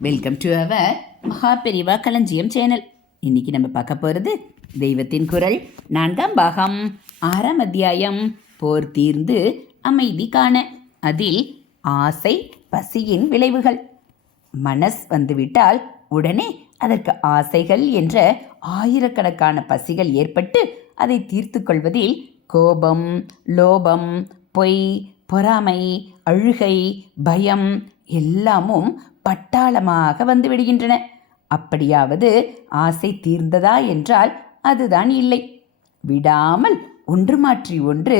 Welcome to our Maha Periyava களஞ்சியம் channel இன்னைக்கு நம்ம பார்க்க போகிறது தெய்வத்தின் குரல். நான்காம் பாகம் ஆறாம் அத்தியாயம் போர் தீர்ந்து அமைதி காண. அதில் ஆசை பசியின் விளைவுகள். மனஸ் வந்துவிட்டால் உடனே அதற்கு ஆசைகள் என்ற ஆயிரக்கணக்கான பசிகள் ஏற்பட்டு அதை தீர்த்து கொள்வதில் கோபம் லோபம் பொய் பொறாமை அழுகை பயம் எல்லாமும் பட்டாளமாக வந்து விடுகின்றன. அப்படியாவது ஆசை தீர்ந்ததா என்றால் அதுதான் இல்லை. விடாமல் ஒன்று மாற்றி ஒன்று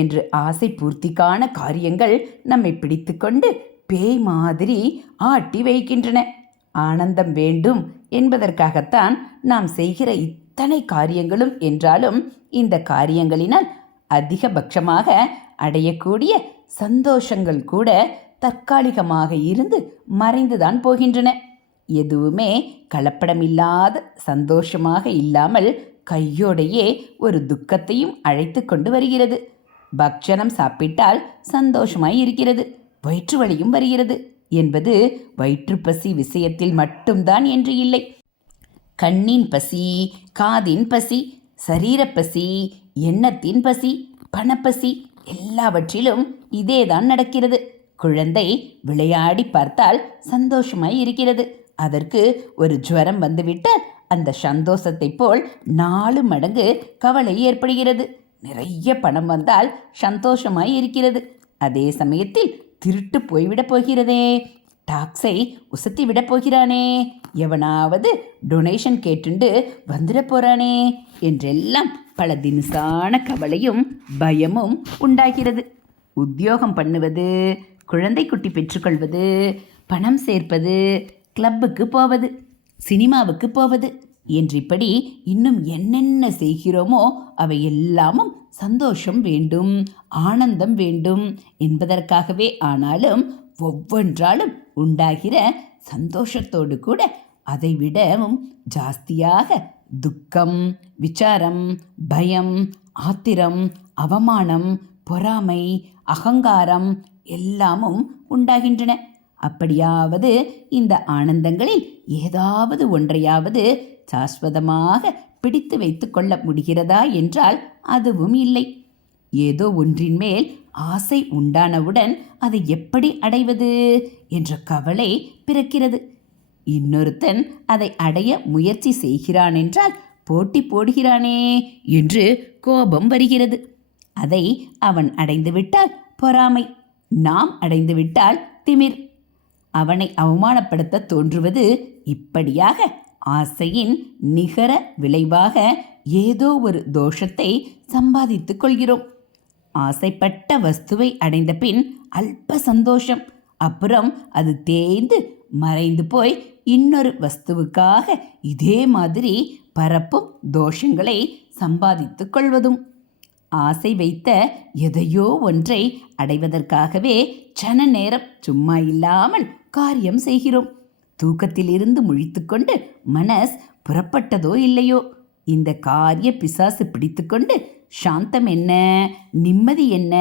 என்று ஆசை பூர்த்திக்கான காரியங்கள் நம்மை பிடித்துக்கொண்டு பேய் மாதிரி ஆட்டி வைக்கின்றன. ஆனந்தம் வேண்டும் என்பதற்காகத்தான் நாம் செய்கிற இத்தனை காரியங்களும் என்றாலும் இந்த காரியங்களினால் அதிகபட்சமாக அடையக்கூடிய சந்தோஷங்கள் கூட தற்காலிகமாக இருந்து மறைந்துதான் போகின்றன. எதுவுமே கலப்படமில்லாத சந்தோஷமாக இல்லாமல் கையோடையே ஒரு துக்கத்தையும் அழைத்து கொண்டு வருகிறது. பக்ஷணம் சாப்பிட்டால் சந்தோஷமாய் இருக்கிறது வயிற்று வலியும் வருகிறது என்பது வயிற்றுப்பசி விஷயத்தில் மட்டும்தான் என்று இல்லை. கண்ணின் பசி காதின் பசி சரீரப்பசி எண்ணத்தின் பசி பணப்பசி எல்லாவற்றிலும் இதேதான் நடக்கிறது. குழந்தை விளையாடி பார்த்தால் சந்தோஷமாய் இருக்கிறது. அதற்கு ஒரு ஜுவரம் வந்துவிட்டால் அந்த சந்தோஷத்தை போல் நாலு மடங்கு கவலை ஏற்படுகிறது. நிறைய பணம் வந்தால் சந்தோஷமாய் இருக்கிறது. அதே சமயத்தில் திருட்டு போய்விடப் போகிறதே. டாக்ஸை உசத்தி விடப் போகிறானே. எவனாவது டொனேஷன் கேட்டுண்டு வந்துட போகிறானே என்றெல்லாம் பல தினுசான கவலையும் பயமும் உண்டாகிறது. உத்தியோகம் பண்ணுவது குழந்தை குட்டி பெற்றுக்கொள்வது பணம் சேர்ப்பது கிளப்புக்கு போவது சினிமாவுக்கு போவது என்றிப்படி இன்னும் என்னென்ன செய்கிறோமோ அவை எல்லாமும் சந்தோஷம் வேண்டும் ஆனந்தம் வேண்டும் என்பதற்காகவே ஆனாலும் ஒவ்வொன்றாலும் உண்டாகிற சந்தோஷத்தோடு கூட அதைவிடவும் ஜாஸ்தியாக துக்கம் விசாரம் பயம் ஆத்திரம் அவமானம் பொறாமை அகங்காரம் எல்லாமும் உண்டாகின்றன. அப்படியாவது இந்த ஆனந்தங்களில் ஏதாவது ஒன்றையாவது சாஸ்வதமாக பிடித்து வைத்து கொள்ள முடிகிறதா என்றால் அதுவும் இல்லை. ஏதோ ஒன்றின் மேல் ஆசை உண்டானவுடன் அதை எப்படி அடைவது என்ற கவலை பிறக்கிறது. இன்னொருத்தன் அதை அடைய முயற்சி செய்கிறான் என்றால் போட்டி போடுகிறானே என்று கோபம் வருகிறது. அதை அவன் அடைந்துவிட்டால் பொறாமை. நாம் அடைந்துவிட்டால் திமிர். அவனை அவமானப்படுத்த தோன்றுவது இப்படியாக ஆசையின் நிகர விளைவாக ஏதோ ஒரு தோஷத்தை சம்பாதித்துக் கொள்கிறோம். ஆசைப்பட்ட வஸ்துவை அடைந்த பின் அல்ப சந்தோஷம். அப்புறம் அது தேய்ந்து மறைந்து போய் இன்னொரு வஸ்துவுக்காக இதே மாதிரி பரப்பும் தோஷங்களை சம்பாதித்துக் கொள்வதும். ஆசை வைத்த எதையோ ஒன்றை அடைவதற்காகவே சன நேரம் சும்மா இல்லாமல் காரியம் செய்கிறோம். தூக்கத்திலிருந்து முழித்துக்கொண்டு மனஸ் புறப்பட்டதோ இல்லையோ? இந்த காரிய பிசாசு பிடித்துக்கொண்டு சாந்தம் என்ன? நிம்மதி என்ன?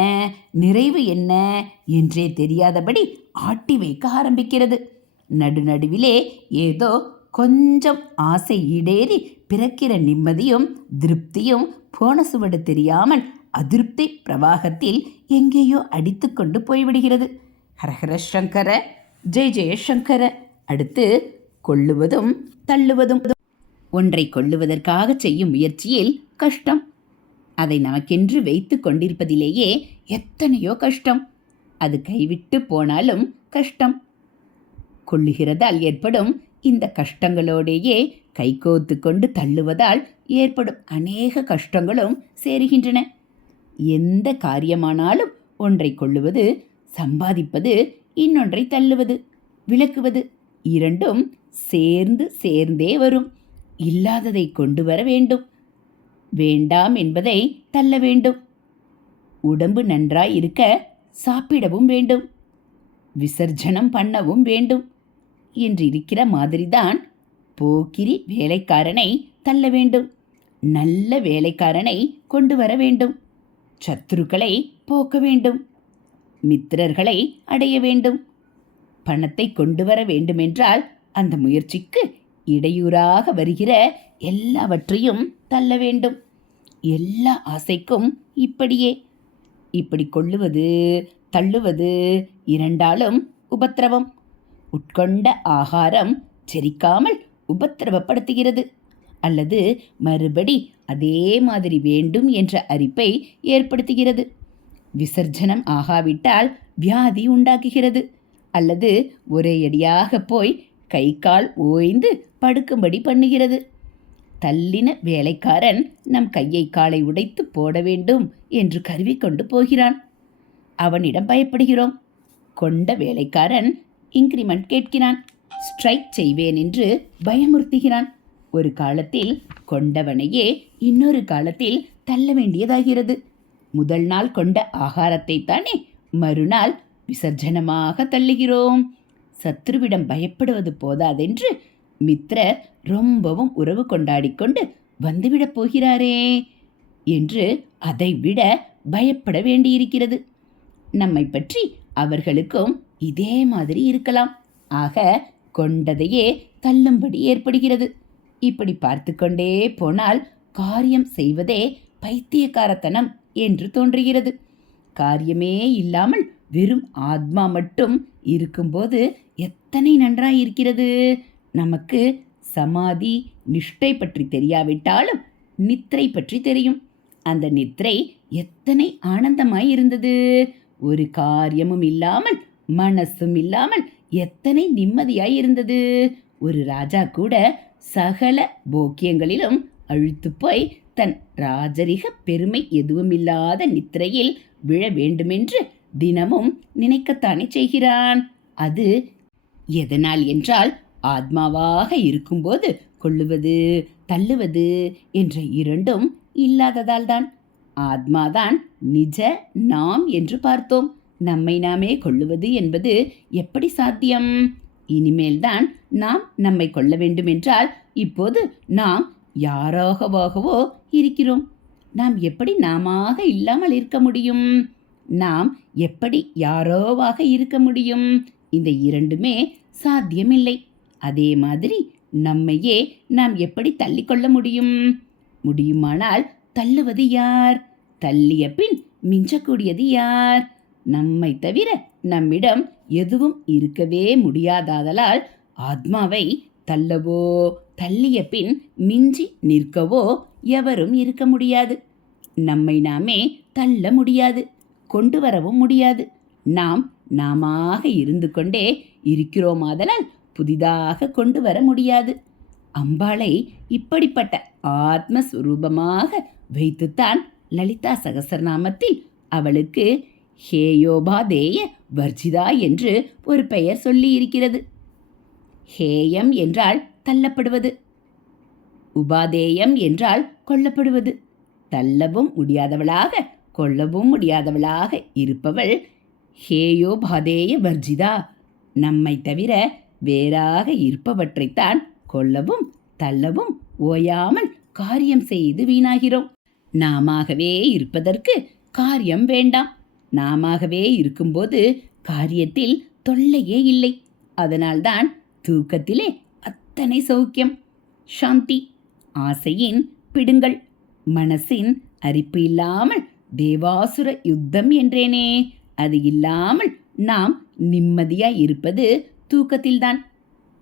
நிறைவு என்ன? என்றே தெரியாதபடி ஆட்டி வைக்க ஆரம்பிக்கிறது. நடுநடுவிலே ஏதோ கொஞ்சம் ஆசை ஈடேறி பிறக்கிற நிம்மதியும் திருப்தியும் போன சுவடு தெரியாமல் அதிருப்தி பிரவாகத்தில் எங்கேயோ அடித்துக்கொண்டு போய்விடுகிறது. ஹரஹர சங்கர ஜெய் ஜெயசங்கர அடுத்து கொள்ளுவதும் தள்ளுவதும். ஒன்றை கொள்ளுவதற்காக செய்யும் முயற்சியில் கஷ்டம். அதை நமக்கென்று வைத்து கொண்டிருப்பதிலேயே எத்தனையோ கஷ்டம். அது கைவிட்டு போனாலும் கஷ்டம். கொள்ளுகிறதால் ஏற்படும் இந்த கஷ்டங்களோடேயே கைகோத்து கொண்டு தள்ளுவதால் ஏற்படும் அநேக கஷ்டங்களும் சேருகின்றன. எந்த காரியமானாலும் ஒன்றை கொள்ளுவது சம்பாதிப்பது இன்னொன்றை தள்ளுவது விளக்குவது இரண்டும் சேர்ந்து சேர்ந்தே வரும். இல்லாததை கொண்டு வர வேண்டும். வேண்டாம் என்பதை தள்ள வேண்டும். உடம்பு நன்றாய் இருக்க சாப்பிடவும் வேண்டும். விசர்ஜனம் பண்ணவும் வேண்டும். என்று இருக்கிற மாதிரிதான் போக்கிரி வேலைக்காரனை தள்ள வேண்டும். நல்ல வேலைக்காரனை கொண்டு வர வேண்டும். சத்துருக்களை போக்க வேண்டும். மித்திரர்களை அடைய வேண்டும். பணத்தை கொண்டு வர வேண்டுமென்றால் அந்த முயற்சிக்கு இடையூறாக வருகிற எல்லாவற்றையும் தள்ள வேண்டும். எல்லா ஆசைக்கும் இப்படியே. இப்படி கொள்ளுவது தள்ளுவது இரண்டாலும் உபத்திரவம். உட்கொண்ட ஆகாரம் செரிக்காமல் உபத்திரவப்படுத்துகிறது. அல்லது மறுபடி அதே மாதிரி வேண்டும் என்ற அரிப்பை ஏற்படுத்துகிறது. விசர்ஜனம் ஆகாவிட்டால் வியாதி உண்டாக்குகிறது. அல்லது ஒரேயடியாக போய் கை கால் ஓய்ந்து படுக்கும்படி பண்ணுகிறது. தள்ளின வேலைக்காரன் நம் கையை காலை உடைத்து போட வேண்டும் என்று கருவி கொண்டு போகிறான். அவனிடம் பயப்படுகிறோம். கொண்ட வேலைக்காரன் இன்கிரிமெண்ட் கேட்கிறான். ஸ்ட்ரைக் செய்வேன் என்று பயமுறுத்துகிறான். ஒரு காலத்தில் கொண்டவனையே இன்னொரு காலத்தில் தள்ள வேண்டியதாகிறது. முதல் நாள் கொண்ட ஆகாரத்தை தானே மறுநாள் விசர்ஜனமாக தள்ளுகிறோம். சத்ருவிடம் பயப்படுவது போதாதென்று மித்ரர் ரொம்பவும் உறவு கொண்டாடிக்கொண்டு வந்துவிடப் போகிறாரே என்று அதைவிட பயப்பட வேண்டியிருக்கிறது. நம்மை பற்றி அவர்களுக்கும் இதே மாதிரி இருக்கலாம். ஆக கொண்டதையே தள்ளும்படி ஏற்படுகிறது. இப்படி பார்த்து கொண்டே போனால் காரியம் செய்வதே பைத்தியக்காரத்தனம் என்று தோன்றுகிறது. காரியமே இல்லாமல் வெறும் ஆத்மா மட்டும் இருக்கும்போது எத்தனை நன்றாயிருக்கிறது? நமக்கு சமாதி நிஷ்டை பற்றி தெரியாவிட்டாலும் நித்திரை பற்றி தெரியும். அந்த நித்திரை எத்தனை ஆனந்தமாய் இருந்தது ஒரு காரியமும் இல்லாமல் மனசும் இல்லாமல் எத்தனை நிம்மதியாய் இருந்தது? ஒரு ராஜா கூட சகல போக்கியங்களிலும் அழுத்து போய் தன் ராஜரிக பெருமை எதுவுமில்லாத நித்திரையில் விழ வேண்டுமென்று தினமும் நினைக்கத்தானே செய்கிறான். அது எதனால் என்றால் ஆத்மாவாக இருக்கும்போது கொள்ளுவது தள்ளுவது என்ற இரண்டும் இல்லாததால்தான். ஆத்மாதான் நிஜ நாம் என்று பார்த்தோம். நம்மை நாமே கொள்ளுவது என்பது எப்படி சாத்தியம்? இனிமேல்தான் நாம் நம்மை கொள்ள வேண்டுமென்றால் இப்போது நாம் யாராகவாகவோ இருக்கிறோம். நாம் எப்படி நாமாக இல்லாமல் இருக்க முடியும்? நாம் எப்படி யாரோவாக இருக்க முடியும்? இந்த இரண்டுமே சாத்தியமில்லை. அதே மாதிரி நம்மையே நாம் எப்படி தள்ளிக்கொள்ள முடியும்? முடியுமானால் தள்ளுவது யார்? தள்ளிய பின் மிஞ்சக்கூடியது யார்? நம்மை தவிர நம்மிடம் எதுவும் இருக்கவே முடியாதாதலால் ஆத்மாவை தள்ளவோ தள்ளிய பின் மிஞ்சி நிற்கவோ எவரும் இருக்க முடியாது. நம்மை நாமே தள்ள முடியாது கொண்டு வரவும் முடியாது. நாம் நாமாக இருந்து கொண்டே இருக்கிறோமாதலால் புதிதாக கொண்டு வர முடியாது. அம்பாளை இப்படிப்பட்ட ஆத்மஸ்வரூபமாக வைத்துத்தான் லலிதா சகசரநாமத்தில் அவளுக்கு ஹேயோபாதேய வர்ஜிதா என்று ஒரு பெயர் சொல்லியிருக்கிறது. ஹேயம் என்றால் தள்ளப்படுவது. உபாதேயம் என்றால் கொல்லப்படுவது. தள்ளவும் முடியாதவளாக கொல்லவும் முடியாதவளாக இருப்பவள் ஹேயோபாதேய வர்ஜிதா. நம்மை தவிர வேறாக இருப்பவற்றைத்தான் கொல்லவும் தள்ளவும் ஓயாமல் காரியம் செய்து வீணாகிறோம். நாமாகவே இருப்பதற்கு காரியம் வேண்டாம். நாமாகவே இருக்கும்போது காரியத்தில் தொல்லையே இல்லை. அதனால்தான் தூக்கத்திலே அத்தனை சௌக்கியம். சாந்தி ஆசையின் பிடுங்கள் மனசின் அரிப்பு இல்லாமல் தேவாசுர யுத்தம் என்றேனே. அது இல்லாமல் நாம் நிம்மதியாய் இருப்பது தூக்கத்தில்தான்.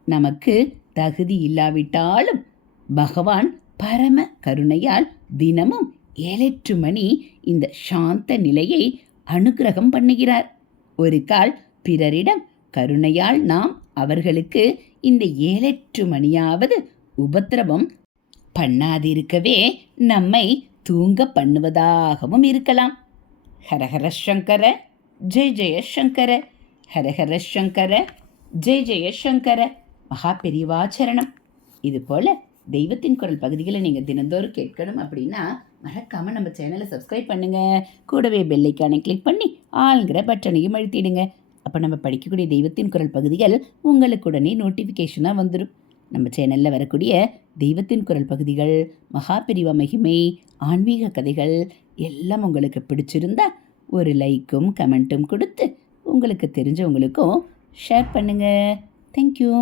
நமக்கு தகுதி இல்லாவிட்டாலும் பகவான் பரம கருணையால் தினமும் ஏழெட்டு மணி இந்த சாந்த நிலையை அனுக்கிரகம் பண்ணுகிறார். ஒரு கால் பிறரிடம் கருணையால் நாம் அவர்களுக்கு இந்த ஏழெட்டு மணியாவது உபத்திரவம் பண்ணாதிருக்கவே நம்மை தூங்க பண்ணுவதாகவும் இருக்கலாம். ஹரஹர சங்கர ஜெய ஜெயசங்கர ஹரஹர சங்கர ஜெய ஜெயசங்கர மகா பெரியவாச்சரணம் இதுபோல் தெய்வத்தின் குரல் பகுதிகளை நீங்கள் தினந்தோறும் கேட்கணும் அப்படின்னா மறக்காமல் நம்ம சேனலை சப்ஸ்கிரைப் பண்ணுங்கள் கூடவே பெல்லைக்கானை கிளிக் பண்ணி ஆளுங்கிற பட்டனையும் அழுத்திடுங்க. அப்போ நம்ம படிக்கக்கூடிய தெய்வத்தின் குரல் பகுதிகள் உங்களுக்கு உடனே நோட்டிஃபிகேஷனாக வந்துடும் நம்ம சேனலில் வரக்கூடிய தெய்வத்தின் குரல் பகுதிகள் மகாபிரிவ மகிமை ஆன்மீக கதைகள் எல்லாம் உங்களுக்கு பிடிச்சிருந்தா ஒரு லைக்கும் கமெண்ட்டும் கொடுத்து உங்களுக்கு தெரிஞ்சவங்களுக்கும் ஷேர் பண்ணுங்கள் தேங்க்யூ